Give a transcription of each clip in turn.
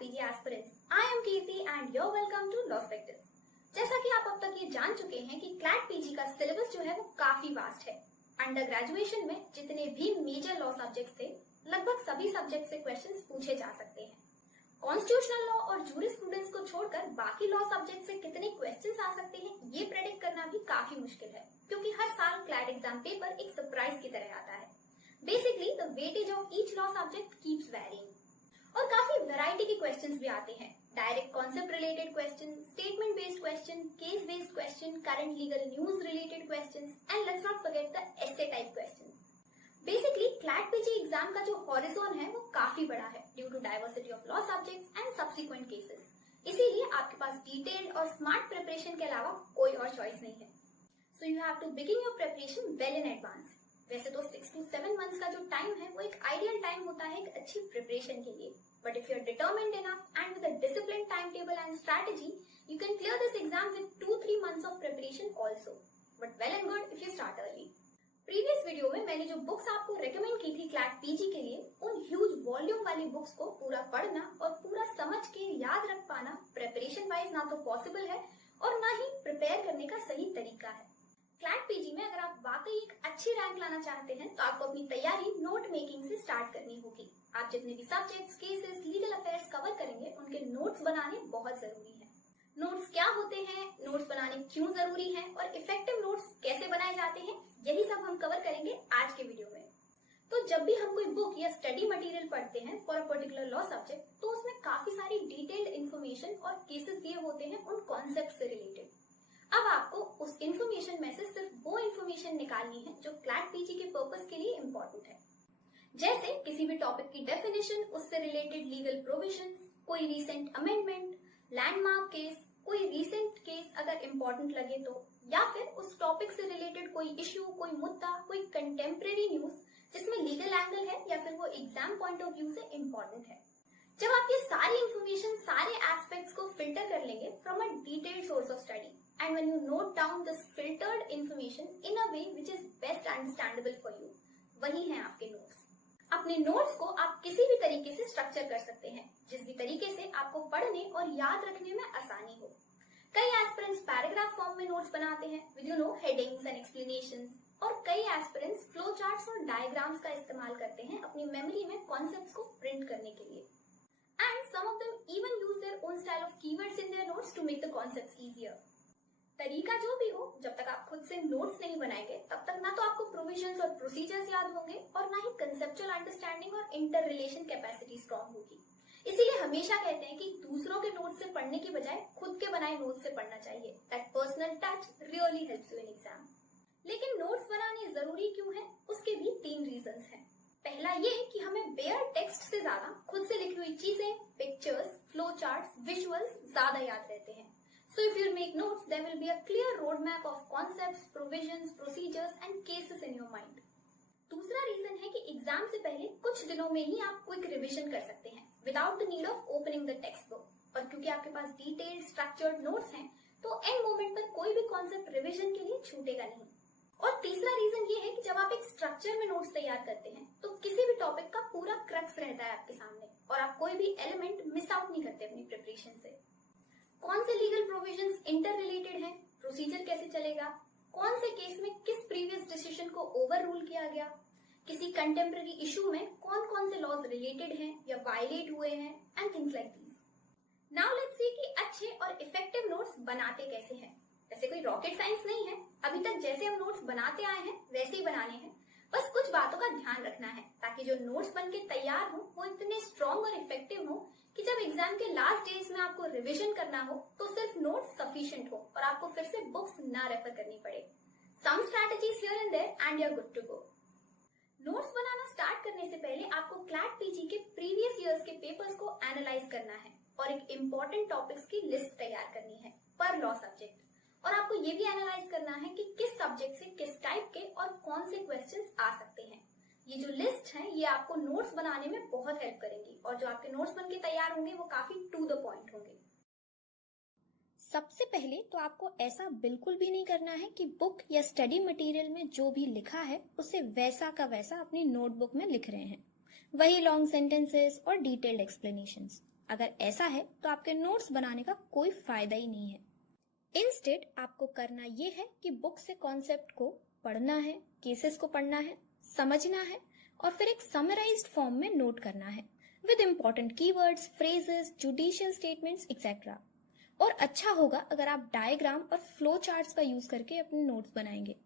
PG aspirants. I am Kirti and you're welcome to Law Specters. जैसा कि आप अब तक ये जान चुके हैं कि क्लैट पीजी का सिलेबस जो है वो काफी वास्ट है। अंडर ग्रेजुएशन में जितने भी मेजर लॉ सब्जेक्ट्स थे, लगभग सभी सब्जेक्ट से क्वेश्चंस पूछे जा सकते हैं। कॉन्स्टिट्यूशनल लॉ और जूरिस्प्रूडेंस को छोड़कर बाकी लॉ सब्जेक्ट से कितने क्वेश्चंस आ सकते हैं, ये प्रेडिक्ट करना भी काफी मुश्किल है, क्योंकि हर साल क्लैट एग्जाम पेपर एक सरप्राइज की तरह आता है। Basically the weightage of each law subject keeps varying और काफी वैरायटी के क्वेश्चंस भी आते हैं। Direct concept related question, statement based question, case based question, current legal news related questions and let's not forget the essay type questions. Basically CLAT PG exam का जो horizon है वो काफी बड़ा है due to diversity of law subjects and subsequent cases. इसीलिए आपके पास डिटेल्ड और स्मार्ट प्रिपरेशन के अलावा कोई और चॉइस नहीं है। So you have to begin your preparation well in advance. वैसे तो 6 to 7 मंथ्स का जो टाइम है वो एक आइडियल टाइम होता है एक अच्छी प्रिपरेशन के लिए। But if you are determined enough and with a discipline time table and strategy, you can clear this exam with 2-3 months of preparation also. But well and good if you start early. Previous video में मैंने जो books आपको recommend की थी CLAT PG के लिए, उन huge volume वाली बुक्स को पूरा पढ़ना और पूरा समझ के याद रख पाना प्रिपरेशन वाइज ना तो पॉसिबल है और ना ही प्रिपेयर करने का सही तरीका है। क्लैट पीजी में अगर आप वाकई एक अच्छी रैंक लाना चाहते हैं तो आपको अपनी तैयारी नोट मेकिंग से स्टार्ट करनी होगी। आप जितने भी subjects, cases, legal affairs cover करेंगे उनके नोट्स बनाने बहुत जरूरी है। नोट्स क्या होते हैं, नोट्स बनाने क्यों जरूरी है और इफेक्टिव नोट्स कैसे बनाए जाते हैं, यही सब हम कवर करेंगे आज के वीडियो में। तो जब भी हम कोई बुक या स्टडी मटेरियल पढ़ते हैं for a particular law subject, तो उसमें काफी सारी डिटेल्ड इन्फॉर्मेशन और केसेस दिए होते हैं उन कॉन्सेप्ट से रिलेटेड। अब आपको उस इन्फॉर्मेशन में से सिर्फ वो इन्फॉर्मेशन निकालनी है जो क्लैट पीजी के पर्पस के लिए इम्पोर्टेंट है। जैसे किसी भी टॉपिक की डेफिनेशन, उससे रिलेटेड लीगल प्रोविजंस, कोई रीसेंट अमेंडमेंट, लैंडमार्क केस, कोई रीसेंट केस अगर इम्पोर्टेंट लगे तो, या फिर उस टॉपिक से रिलेटेड कोई इश्यू, कोई मुद्दा, कोई कंटेम्प्रेरी न्यूज जिसमें लीगल एंगल है या फिर वो एग्जाम पॉइंट ऑफ व्यू से इम्पोर्टेंट है। जब आप ये सारी इन्फॉर्मेशन, सारे एस्पेक्ट्स को फिल्टर कर लेंगे from a detailed source of study, and when you note down this filtered information in a way which is best understandable for you, वही है आपके नोट्स। अपने नोट्स को आप किसी भी तरीके से स्ट्रक्चर कर सकते हैं, जिस भी तरीके से आपको पढ़ने और याद रखने में आसानी हो। कई एस्पिरेंट्स पैराग्राफ फॉर्म में नोट्स बनाते हैं विद हेडिंग्स एंड एक्सप्लेनेशंस, और कई एस्पिरेंट्स फ्लो चार्ट्स और डायग्राम्स का इस्तेमाल करते हैं अपनी मेमोरी में कॉन्सेप्ट्स को प्रिंट करने के लिए। And some of them even use their own style of keywords in their notes to make the concepts easier. तरीका जो भी हो, जब तक आप खुद से नोट्स नहीं बनाएंगे तब तक ना तो आपको प्रोविजंस और प्रोसीजर्स याद होंगे और ना ही कंसेप्चुअल अंडरस्टैंडिंग और इंटर रिलेशन कैपेसिटी स्ट्रांग होगी। इसीलिए हमेशा कहते हैं कि दूसरों के नोट से पढ़ने की बजाय खुद के बनाए नोट से पढ़ना चाहिए। That personal touch really helps you in exam. लेकिन नोट्स बनाने जरूरी क्यों है, उसके भी 3 रीजंस हैं। पहला ये कि हमें बेयर टेक्स्ट से ज्यादा खुद से लिखी हुई चीजें, पिक्चर्स, फ्लो चार्ट्स, विजुअल्स ज्यादा याद रहते हैं। So if you make notes, there will be a clear roadmap of concepts, provisions, procedures and cases in your mind. दूसरा रीजन है कि एग्जाम से पहले कुछ दिनों में ही आप क्विक रिवीजन कर सकते हैं without the need of opening the text book. और क्योंकि आपके पास डिटेल्ड स्ट्रक्चर्ड नोट्स हैं, तो एंड मोमेंट पर कोई भी कॉन्सेप्ट रिवीजन के लिए छूटेगा नहीं। और तीसरा रीजन ये है कि जब आप एक स्ट्रक्चर में नोट्स तैयार करते हैं तो किसी भी टॉपिक का पूरा क्रक्स रहता है आपके सामने और आप कोई भी एलिमेंट मिस आउट नहीं करते अपनी प्रिपरेशन से। कौन से लीगल प्रोविजंस इंटर रिलेटेड हैं, प्रोसीजर कैसे चलेगा, कौन से केस में किस प्रीवियस डिसीजन को ओवर रूल किया गया, किसी कंटेम्प्रेरी इशू में कौन कौन से लॉज रिलेटेड हैं या वायलेट हुए हैं, and things like these. Now let's see कि अच्छे और इफेक्टिव नोट्स बनाते कैसे हैं। वैसे कोई रॉकेट साइंस नहीं है, अभी तक जैसे हम नोट्स बनाते आए हैं वैसे ही बनाने हैं। बस कुछ बातों का ध्यान रखना है ताकि जो नोट्स बनके तैयार हो वो इतने स्ट्रॉन्ग और इफेक्टिव हो कि जब एग्जाम के लास्ट डेज में आपको रिवीजन करना हो तो सिर्फ नोट्स सफिशिएंट हो और आपको फिर से बुक्स ना रेफर करनी पड़े। Some strategies here and there and you are good to go. Notes बनाना स्टार्ट करने से पहले आपको क्लैट पीजी के प्रीवियस ईयर्स के पेपर्स को एनालाइज करना है और एक इम्पोर्टेंट टॉपिक्स की लिस्ट तैयार करनी है पर लॉ सब्जेक्ट। और आपको ये भी एनालाइज करना है कि किस सब्जेक्ट से किस टाइप के और कौन से क्वेश्चंस आ सकते हैं। ये जो लिस्ट है ये आपको नोट्स बनाने में बहुत हेल्प करेंगी और जो आपके नोट्स बनके तैयार होंगे वो काफी टू द पॉइंट होंगे। सबसे पहले तो आपको ऐसा बिल्कुल भी नहीं करना है कि बुक या स्टडी मटेरियल में जो भी लिखा है उसे वैसा का वैसा अपनी नोटबुक में लिख रहे हैं, वही लॉन्ग सेंटेंसेस और डिटेल्ड एक्सप्लेनेशंस। अगर ऐसा है तो आपके नोट्स बनाने का कोई फायदा ही नहीं है। इंस्टेड आपको करना ये है कि बुक से कॉन्सेप्ट को पढ़ना है, केसेस को पढ़ना है, समझना है और फिर एक समराइज्ड फॉर्म में नोट करना है with important keywords, phrases, judicial statements etcetera. और अच्छा होगा अगर आप डायग्राम और फ्लो चार्ट्स का यूज करके अपने नोट्स बनाएंगे।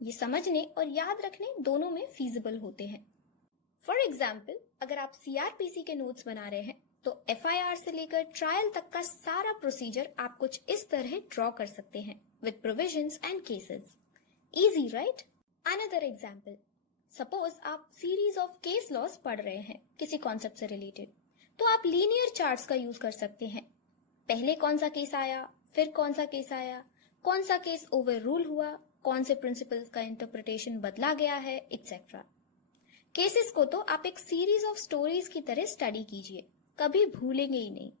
ये समझने और याद रखने दोनों में फीजिबल होते हैं। फॉर एग्जाम्पल, अगर आप सीआरपीसी के नोट्स बना रहे हैं तो एफआईआर से लेकर ट्रायल तक का सारा प्रोसीजर आप कुछ इस तरह ड्रॉ कर सकते हैं with provisions and cases. Easy right? Another example, suppose आप सीरीज ऑफ केस लॉस पढ़ रहे हैं किसी कॉन्सेप्ट से रिलेटेड, तो आप लीनियर चार्ट्स का यूज कर सकते हैं। पहले कौन सा केस आया, फिर कौन सा केस आया, कौन सा केस ओवर रूल हुआ, कौन से प्रिंसिपल्स का इंटरप्रिटेशन बदला गया है, एक्सेट्रा। केसेस को तो आप एक सीरीज ऑफ स्टोरीज की तरह स्टडी कीजिए, कभी भूलेंगे ही नहीं।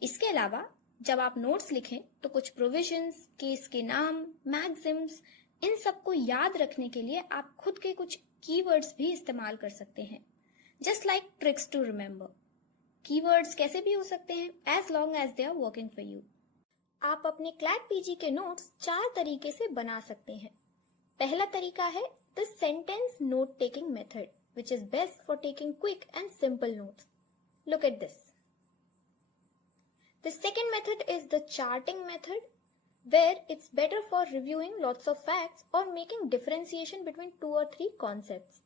इसके अलावा जब आप नोट्स लिखें तो कुछ प्रोविजंस, केस के नाम, मैक्सिम्स, इन सबको याद रखने के लिए आप खुद के कुछ कीवर्ड्स भी इस्तेमाल कर सकते हैं, just like tricks to remember. Keywords कैसे भी हो सकते हैं as long as they are working for you. आप अपने क्लैट पीजी के नोट्स 4 तरीके से बना सकते हैं। पहला तरीका है the sentence note taking method, which is best for taking quick and simple notes. Look at this. The second method is the charting method, where it's better for reviewing lots of facts or making differentiation between 2 or 3 concepts.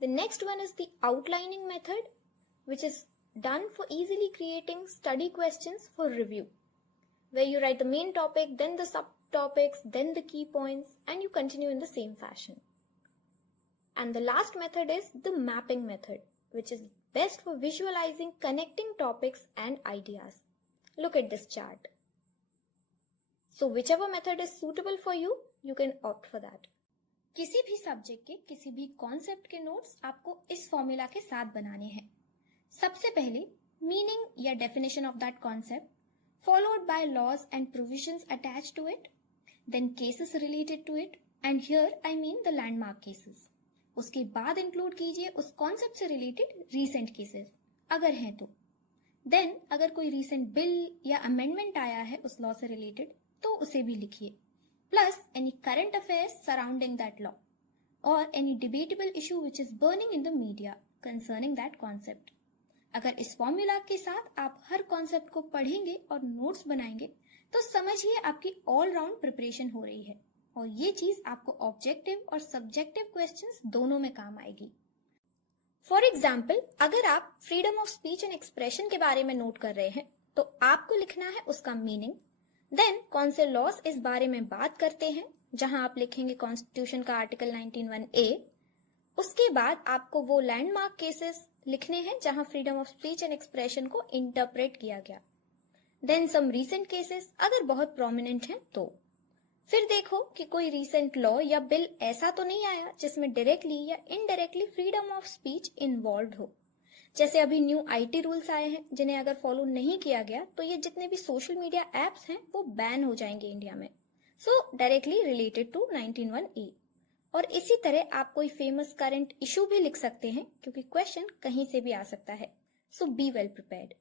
The next one is the outlining method, which is done for easily creating study questions for review, where you write the main topic, then the subtopics, then the key points, and you continue in the same fashion. And the last method is the mapping method, which is best for visualizing connecting topics and ideas. Look at this chart. So whichever method is suitable for you, you can opt for that. किसी भी subject के किसी भी concept के notes आपको इस formula के साथ बनाने हैं। सबसे पहले मीनिंग या definition of that concept, followed by laws and provisions attached to it, then cases related to it, and here I mean the landmark cases. उसके बाद इंक्लूड कीजिए उस कॉन्सेप्ट से रिलेटेड रीसेंट केसेस अगर हैं तो। देन अगर कोई रीसेंट बिल या अमेंडमेंट आया है उस लॉ से रिलेटेड तो उसे भी लिखिए, plus any current affairs surrounding that law और any debatable issue which is burning in the media concerning that concept. अगर इस फॉर्मूला के साथ आप हर कॉन्सेप्ट को पढ़ेंगे और नोट्स बनाएंगे तो समझिए आपकी ऑल राउंड प्रिपरेशन हो रही है और ये चीज आपको ऑब्जेक्टिव और सब्जेक्टिव क्वेश्चंस दोनों में काम आएगी। फॉर एग्जाम्पल, अगर आप freedom of speech and expression के बारे में नोट कर रहे हैं तो आपको लिखना है उसका मीनिंग, देन कौन से लॉस इस बारे में बात करते हैं, जहां आप लिखेंगे कॉन्स्टिट्यूशन का आर्टिकल 19(1)(a। उसके बाद आपको वो लैंडमार्क केसेस लिखने हैं जहां freedom of speech and expression को इंटरप्रेट किया गया, देन सम रीसेंट केसेस अगर बहुत प्रोमिनेंट हैं तो। फिर देखो कि कोई रीसेंट लॉ या बिल ऐसा तो नहीं आया जिसमें डायरेक्टली या indirectly freedom of speech involve हो। जैसे अभी न्यू आईटी रूल्स आए हैं जिन्हें अगर फॉलो नहीं किया गया तो ये जितने भी सोशल मीडिया एप्स हैं वो बैन हो जाएंगे इंडिया में, सो डायरेक्टली रिलेटेड टू 19(1)(a। और इसी तरह आप कोई फेमस करंट इशू भी लिख सकते हैं क्योंकि क्वेश्चन कहीं से भी आ सकता है, so be well prepared.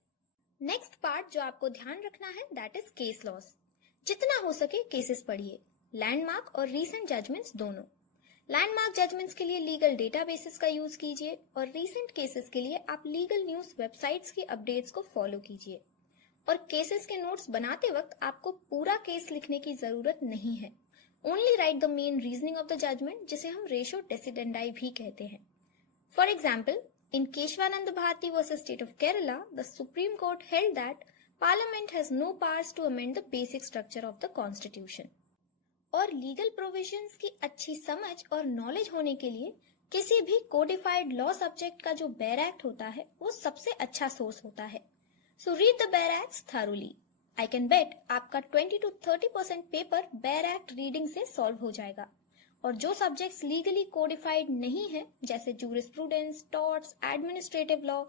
Next part जो आपको ध्यान रखना है दैट इज केस लॉस। जितना हो सके केसेस पढ़िए, लैंडमार्क और रीसेंट जजमेंट्स दोनों। लैंडमार्क जजमेंट्स के लिए लीगल डेटाबेसेस का यूज कीजिए और रीसेंट केसेस के लिए आप लीगल न्यूज वेबसाइट्स की अपडेट्स को फॉलो कीजिए। और केसेस के नोट्स बनाते वक्त आपको पूरा केस लिखने की जरूरत नहीं है, only write the main reasoning of the judgment, जिसे हम रेशो डेसिडेंडाई भी कहते हैं। For example, in Keshwanand Bharati versus State of Kerala, the Supreme Court held that Parliament has no powers to amend the basic structure of the Constitution. और legal provisions की अच्छी समझ और नॉलेज होने के लिए किसी भी कोडिफाइड लॉ सब्जेक्ट का जो बेयर एक्ट होता है वो सबसे अच्छा सोर्स होता है। So read the bare acts thoroughly. I can bet आपका 20 to 30% paper bare act reading से सॉल्व हो जाएगा। और जो सब्जेक्ट्स लीगली कोडिफाइड नहीं है जैसे jurisprudence, torts, administrative law,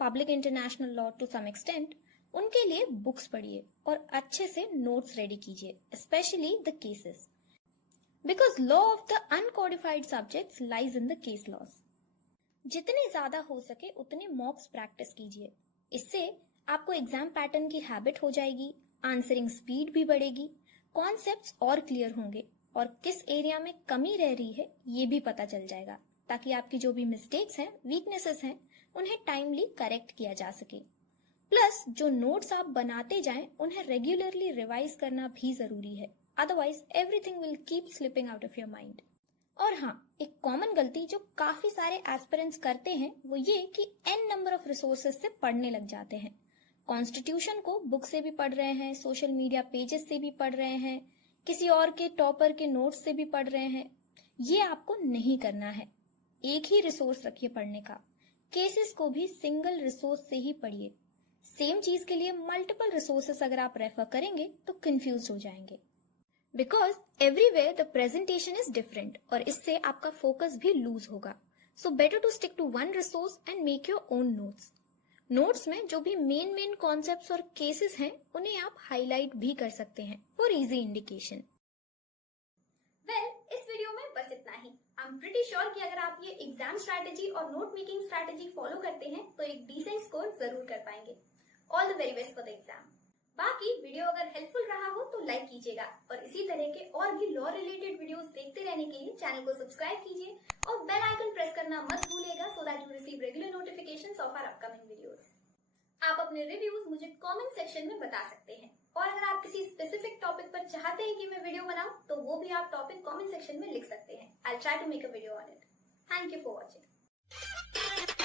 public international law to some extent, उनके लिए बुक्स पढ़िए और अच्छे से नोट्स रेडी कीजिए, specially the cases, because law of the uncodified subjects lies in the case laws. जितने ज्यादा हो सके उतने मॉक्स प्रैक्टिस कीजिए। इससे आपको एग्जाम पैटर्न की हैबिट हो जाएगी, आंसरिंग स्पीड भी बढ़ेगी, कॉन्सेप्ट्स और क्लियर होंगे और किस एरिया में कमी रह रही है ये भी पता चल जाएगा, ताकि आपकी जो भी मिस्टेक्स हैं, वीकनेसेस हैं, उन्हें टाइमली करेक्ट किया जा सके। प्लस जो नोट्स आप बनाते जाएं उन्हें रेगुलरली रिवाइज करना भी जरूरी है, otherwise everything will keep slipping out of your mind. और हाँ, एक कॉमन गलती जो काफी सारे एस्पिरेंट्स करते हैं वो ये कि n नंबर ऑफ रिसोर्सेज से पढ़ने लग जाते हैं। कॉन्स्टिट्यूशन को बुक से भी पढ़ रहे हैं, सोशल मीडिया पेजेस से भी पढ़ रहे हैं, किसी और के टॉपर के नोट्स से भी पढ़ रहे हैं। ये आपको नहीं करना है। एक ही रिसोर्स रखिए पढ़ने का। केसेस को भी सिंगल रिसोर्स से ही पढ़िए। सेम चीज के लिए मल्टीपल रिसोर्सेस अगर आप रेफर करेंगे तो कंफ्यूज हो जाएंगे, because everywhere the presentation is different और इससे आपका फोकस भी लूज होगा। So better to stick to one resource and make your own notes. Notes में जो भी मेन कॉन्सेप्ट्स और केसेस हैं उन्हें आप हाईलाइट भी कर सकते हैं फॉर इजी इंडिकेशन। इस वीडियो में बस इतना ही। आई एम प्रीटी श्योर कि अगर आप ये एग्जाम स्ट्रैटेजी और नोट मेकिंग स्ट्रैटेजी फॉलो करते हैं तो एक डिसेंट स्कोर जरूर कर पाएंगे। All the very best for the exam. बाकी वीडियो अगर हेल्पफुल रहा हो तो लाइक कीजिएगा और इसी तरह के और भी लॉ रिलेटेड वीडियोस देखते रहने के लिए चैनल को सब्सक्राइब कीजिए और बेल आइकन प्रेस करना मत भूलिएगा so that you receive regular notifications of our upcoming videos. आप अपने रिव्यूज मुझे कमेंट सेक्शन में बता सकते हैं और अगर आप किसी स्पेसिफिक टॉपिक पर चाहते हैं कि मैं वीडियो बनाऊं तो वो भी आप टॉपिक कमेंट सेक्शन में लिख सकते हैं। I will try to make a video on it. Thank you for watching.